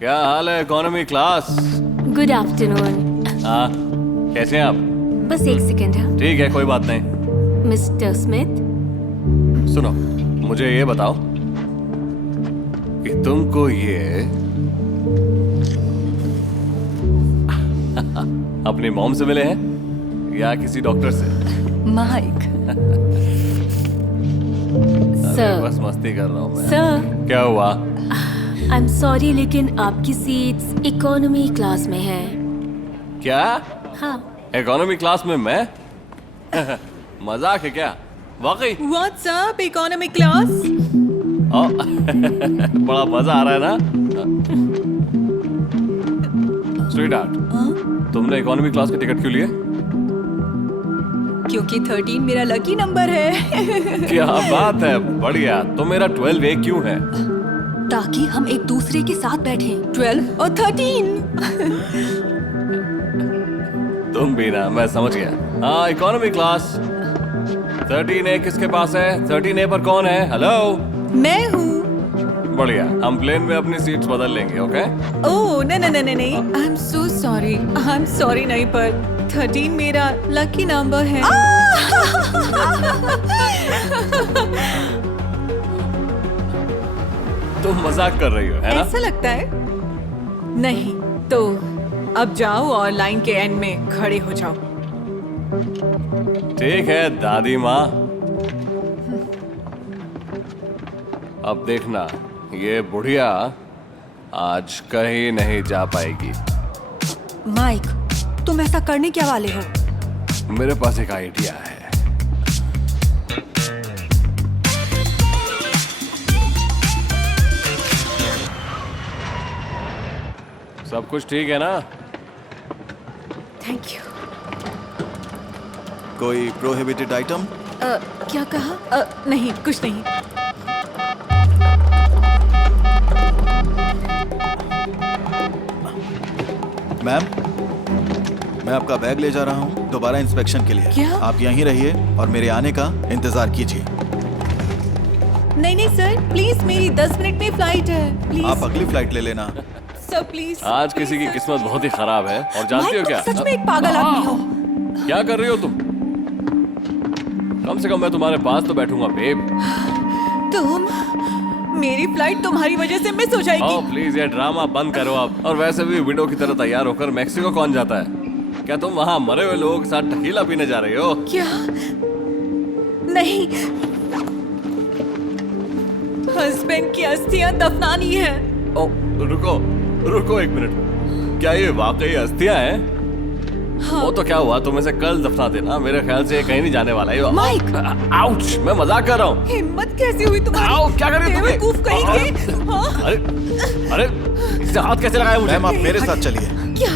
क्या हाल है economy class? Good afternoon. हाँ, कैसे हैं आप? बस एक सेकेंड है। ठीक है, कोई बात नहीं। मिस्टर स्मिथ, सुनो, मुझे ये बताओ कि तुमको ये अपनी मॉम से मिले हैं या किसी डॉक्टर से? माइक। सर। बस मस्ती कर रहा हूँ मैं। सर, क्या हुआ? आई एम सॉरी लेकिन आपकी सीट्स इकोनॉमी क्लास में है। क्या हाँ। इकोनॉमी क्लास में मैं? मजाक है क्या? वाकई? What's up economy class? बड़ा मजा आ रहा है ना? स्वीटहार्ट, तुमने इकोनॉमी क्लास की टिकट क्यों लिए? क्योंकि 13 मेरा लकी नंबर है। क्या बात है, बढ़िया। तो मेरा 12A क्यों है? ताकि हम एक दूसरे के साथ बैठे। 12 और 13। तुम भी ना, मैं समझ गया। हाँ, इकोनॉमी क्लास 13A किसके पास है? 13A पर कौन है? हेलो। मैं हूँ। बढ़िया, हम प्लेन में अपनी सीट्स बदल लेंगे, ओके? ओह नहीं, I am so sorry. I am sorry नहीं, पर 13 मेरा लकी नंबर है। तुम मजाक कर रही हो, है ना? ऐसा लगता है। नहीं तो अब जाओ और लाइन के एंड में खड़े हो जाओ। ठीक है दादी माँ। अब देखना, ये बुढ़िया आज कहीं नहीं जा पाएगी। माइक, तुम ऐसा करने क्या वाले हो? मेरे पास एक आइडिया है। सब कुछ ठीक है ना? Thank you. कोई प्रोहिबिटेड आइटम? क्या कहा? नहीं, कुछ नहीं। मैम, मैं आपका बैग ले जा रहा हूँ दोबारा इंस्पेक्शन के लिए। क्या? आप यहीं रहिए और मेरे आने का इंतजार कीजिए। नहीं सर, प्लीज, मेरी 10 मिनट में फ्लाइट है। प्लीज आप अगली फ्लाइट ले लेना। Sir, please. आज किसी की किस्मत बहुत ही खराब है और जानती हो क्या? सच में एक पागल आदमी हो। क्या कर रही हो तुम? कम से कम मैं तुम्हारे पास तो बैठूंगा बेब। तुम, मेरी फ्लाइट तुम्हारी वजह से मिस हो जाएगी। ओह प्लीज, ये ड्रामा बंद करो आप। और वैसे भी विडो की तरह तैयार होकर मेक्सिको कौन जाता है? क्या तुम वहाँ मरे हुए लोगों के साथ टकीला पीने जा रही हो? क्या? नहीं, हस्बैंड की अस्थियां दफनानी है। ओ, रुको एक मिनट। क्या ये वाकई अस्थियां हैं? हाँ। वो तो क्या हुआ, तुम इसे कल दफना देना। मेरे ख्याल से ये कहीं नहीं जाने वाला है। माइक! आउच! मैं मजाक कर रहा हूँ। हिम्मत कैसे हुई तुम्हारी? आओ, क्या कर रही हो तुम? बेवकूफ कहेंगे। हाँ? अरे इससे हाथ कैसे लगाया मुझे? मैम, आप मेरे साथ चलिए। क्या?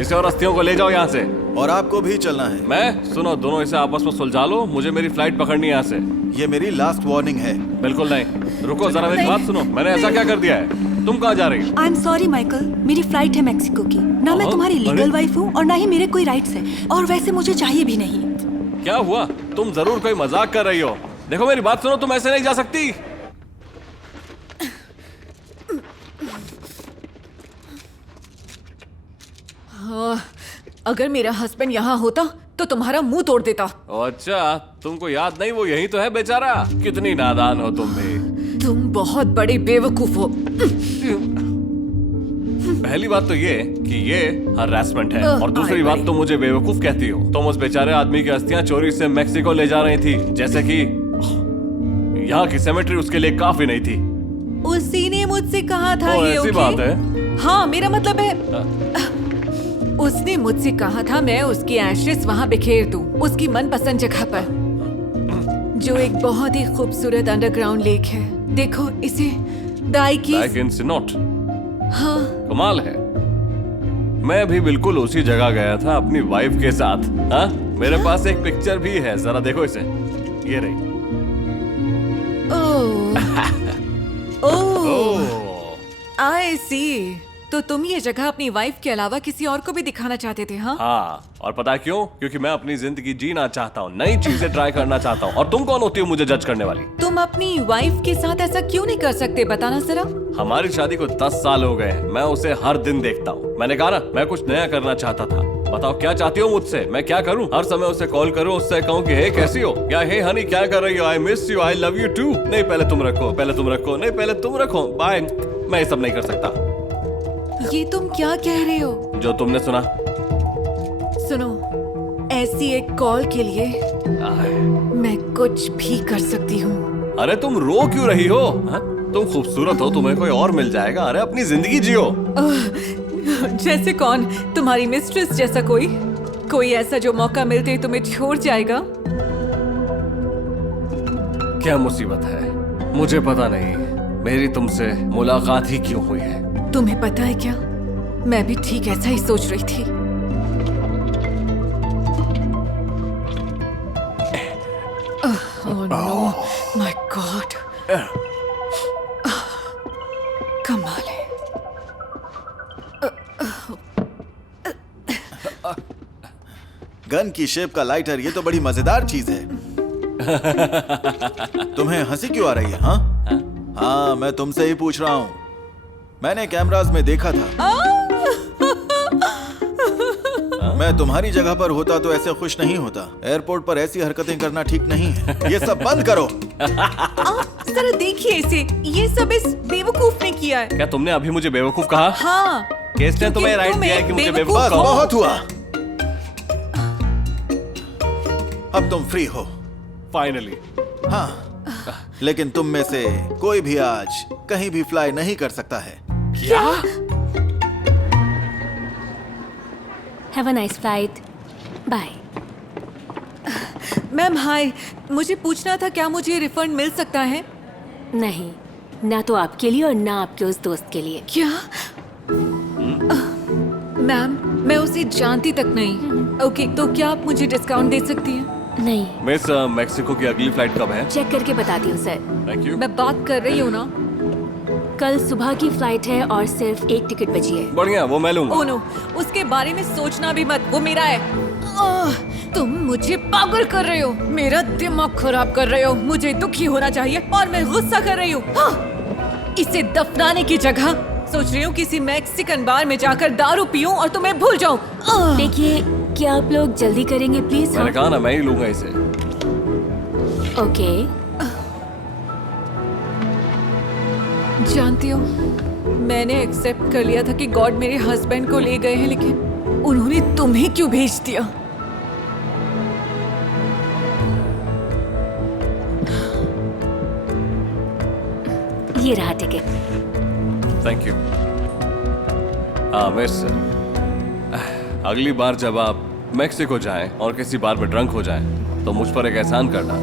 इसे और अस्थियों को ले जाओ यहाँ से। और आपको भी चलना है। मैं सुनो, दोनों इसे आपस में सुलझा लो। मुझे मेरी फ्लाइट पकड़नी है यहाँ से। ये मेरी लास्ट वार्निंग है। बिल्कुल नहीं। रुको जरा, मेरी बात सुनो। मैंने ऐसा क्या कर दिया है? तुम कहाँ जा रही हो? आई एम सॉरी माइकल, मेरी फ्लाइट है मेक्सिको की। ना मैं तुम्हारी अरे? लीगल वाइफ हूँ और ना ही मेरे कोई राइट्स हैं, और वैसे मुझे चाहिए भी नहीं। क्या हुआ? तुम जरूर कोई मजाक कर रही हो। देखो मेरी बात सुनो, तुम ऐसे नहीं जा सकती। अगर मेरा हस्बैंड यहाँ होता तो तुम्हारा मुंह तोड़ देता। अच्छा, तुमको याद नहीं, वो यही तो है बेचारा। कितनी नादान हो तुम भी। तुम बहुत बड़े बेवकूफ हो। पहली बात तो ये कि ये हरासमेंट है, और दूसरी आई बात भाई। तुम मुझे बेवकूफ कहती हो। तुम उस बेचारे आदमी की अस्थियां चोरी से मेक्सिको ले जा रही थी, जैसे कि यहाँ की सेमेट्री उसके लिए काफी नहीं थी। उसी ने मुझसे कहा था ओ, ये। ऐसी ओके? बात है? हाँ, मेरा मतलब है उसने मुझसे कहा था मैं उसकी एशेस वहाँ बिखेर दूं, उसकी मनपसंद जगह पर, जो एक बहुत ही खूबसूरत अंडरग्राउंड लेक है। देखो इसे लाइक इन सिनोट। हाँ। कमाल है। मैं भी बिल्कुल उसी जगह गया था अपनी वाइफ के साथ। हाँ, मेरे पास एक पिक्चर भी है, जरा देखो इसे। ये रही। ओह, आई सी। तो तुम ये जगह अपनी वाइफ के अलावा किसी और को भी दिखाना चाहते थे? हाँ, हाँ, और पता क्यों? क्योंकि मैं अपनी जिंदगी जीना चाहता हूँ, नई चीजें ट्राई करना चाहता हूँ। और तुम कौन होती हो मुझे जज करने वाली? तुम अपनी वाइफ के साथ ऐसा क्यों नहीं कर सकते, बताना जरा। हमारी शादी को 10 साल हो गए हैं, मैं उसे हर दिन देखता हूँ। मैंने कहा ना, मैं कुछ नया करना चाहता था। बताओ क्या चाहती हो मुझसे? मैं क्या करूँ? हर समय उसे कॉल करूँ, उससे कहूँ कि हे कैसी हो, या हे हनी क्या कर रही हो, I miss you, I love you too. नहीं पहले तुम रखो, पहले तुम रखो, नहीं पहले तुम रखो, बाय। मैं ये सब नहीं कर सकता। ये तुम क्या कह रहे हो? जो तुमने सुना। सुनो, ऐसी एक कॉल के लिए मैं कुछ भी कर सकती हूँ। अरे तुम रो क्यों रही हो? हा? तुम खूबसूरत हो, तुम्हें कोई और मिल जाएगा। अरे अपनी जिंदगी जियो। जैसे कौन? तुम्हारी मिस्ट्रेस जैसा कोई ऐसा जो मौका मिलते ही तुम्हें छोड़ जाएगा? क्या मुसीबत है? मुझे पता नहीं, मेरी तुमसे मुलाकात ही क्यों हुई है। तुम्हें पता है क्या, मैं भी ठीक ऐसा ही सोच रही थी। ओह नो, माय गॉड, कमाल है। गन की शेप का लाइटर, ये तो बड़ी मजेदार चीज है। तुम्हें हंसी क्यों आ रही है? हाँ हाँ, मैं तुमसे ही पूछ रहा हूँ। मैंने कैमरास में देखा था। मैं तुम्हारी जगह पर होता तो ऐसे खुश नहीं होता। एयरपोर्ट पर ऐसी हरकतें करना ठीक नहीं है। ये सब बंद करो। जरा देखिए इसे, ये सब इस बेवकूफ ने किया है। क्या तुमने अभी मुझे बेवकूफ कहा? हाँ, केस ने तुम्हें राइट दिया है कि मुझे बेवकूफ बस कहो। बहुत हुआ। अब तुम फ्री हो। फाइनली। हाँ, लेकिन तुम में से कोई भी आज कहीं भी फ्लाई नहीं कर सकता है। क्या? Have a nice flight, bye. Ma'am hi, मुझे पूछना था क्या मुझे रिफंड मिल सकता है? नहीं, ना तो आपके लिए और ना आपके उस दोस्त के लिए। क्या? मैम, मैं उसे जानती तक नहीं। ओके, तो क्या आप मुझे डिस्काउंट दे सकती हैं? नहीं, मिस, मेक्सिको की अगली फ्लाइट कब है? चेक करके बताती हूँ सर। Thank you. मैं बात कर रही हूँ ना। कल सुबह की फ्लाइट है और सिर्फ एक टिकट बची है। बढ़िया, वो मैं लूंगा। ओह नो, उसके बारे में सोचना भी मत, वो मेरा है। तुम मुझे पागल कर रहे हो, मेरा दिमाग खराब कर रहे हो। मुझे दुखी होना चाहिए और मैं गुस्सा कर रही हूँ। इसे दफनाने की जगह सोच रही हूँ किसी मैक्सिकन बार में जाकर दारू पीऊं और तुम्हें भूल जाऊं। देखिए, क्या आप लोग जल्दी करेंगे प्लीज? मैंने कहा ना, मैं ही लूंगा इसे। ओके। जानती हो, मैंने एक्सेप्ट कर लिया था कि गॉड मेरे हस्बैंड को ले गए हैं, लेकिन उन्होंने तुम्हें क्यों भेज दिया? ये रहा टिकट। Thank you. हाँ मिस, अगली बार जब आप मेक्सिको जाएं और किसी बार में ड्रंक हो जाएं, तो मुझ पर एक एहसान करना,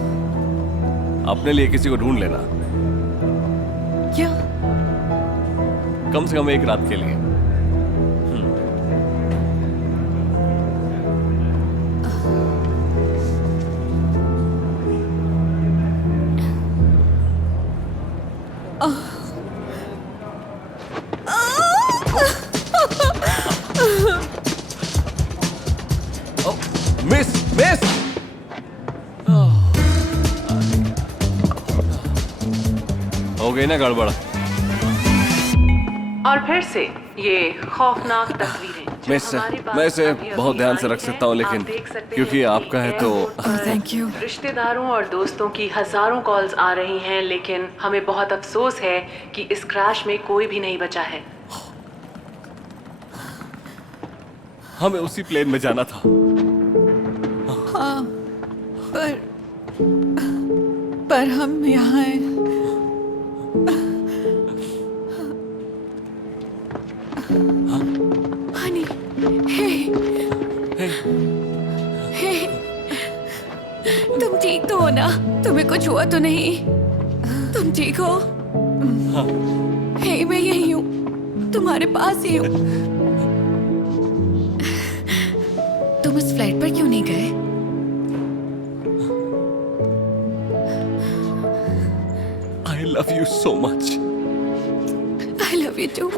अपने लिए किसी को ढूंढ लेना। क्या? कम से कम एक रात के लिए। मिस, मिस, हो गई ना गड़बड़। और फिर से ये खौफनाक तस्वीरें जो मिस, हमारे पास मैं इसे अभी बहुत अभी ध्यान से आई रख सकता हूँ, हैं। लेकिन आप देख सकते क्योंकि हैं आपका है तो थैंक यू। रिश्तेदारों और दोस्तों की हजारों कॉल्स आ रही हैं, लेकिन हमें बहुत अफसोस है कि इस क्रैश में कोई भी नहीं बचा है। हमें उसी प्लेन में जाना था। हाँ, पर हम यहाँ हैं। हनी, हे, तुम ठीक तो हो ना? तुम्हें कुछ हुआ तो नहीं? तुम ठीक हो? हे, मैं यही हूँ, तुम्हारे पास ही हूँ। तुम इस फ्लाइट पर क्यों नहीं गए? I love you so much. I love you too.